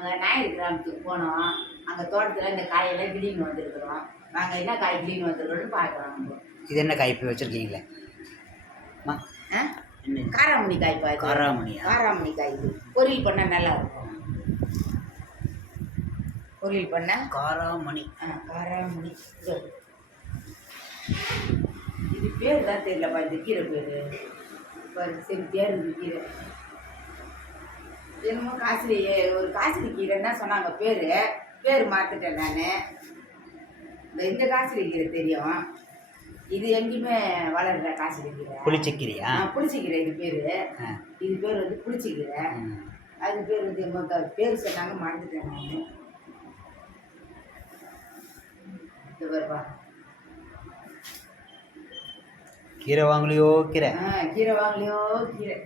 அங்கே ஞாயிறு கிராமத்துக்கு போனோம். அங்கே தோட்டத்தில் இந்த காயெல்லாம் கிளீன் வந்துருக்குறோம். நாங்கள் என்ன காய் கிளீன் வந்துருக்கோன்னு பார்க்குறோம். நம்ம இது என்ன காய் இப்போ வச்சுருக்கீங்களே? காராமணி காய் பாய். காராமணி காய் இது பொரியல் பண்ணால் நல்லா இருக்கும். பொரியல் பண்ண காராமணி. காராமணி. இது பேர் தான் தெரியலப்பா. இந்த கீரை பேர் சரி பேர் இது கீரை என்னமோ காசிலேயே ஒரு காசிலி கீரைன்னா சொன்னாங்க. பேர் மாற்றிட்டேன் நான். இந்த காசிலி கீரை தெரியும். இது எங்கேயுமே வளரல காசிலி கீரை. புளிச்சக்கீரையா? புளிச்சக்கீரை இது பேர். இது பேர் வந்து புளிச்சக்கீரை. அது பேர் வந்து பேர் சொன்னாங்க, மறந்துட்டேன் நான். இது வருவா கீரை வாங்கலையோ கீரை. கீரை வாங்கலையோ கீரை.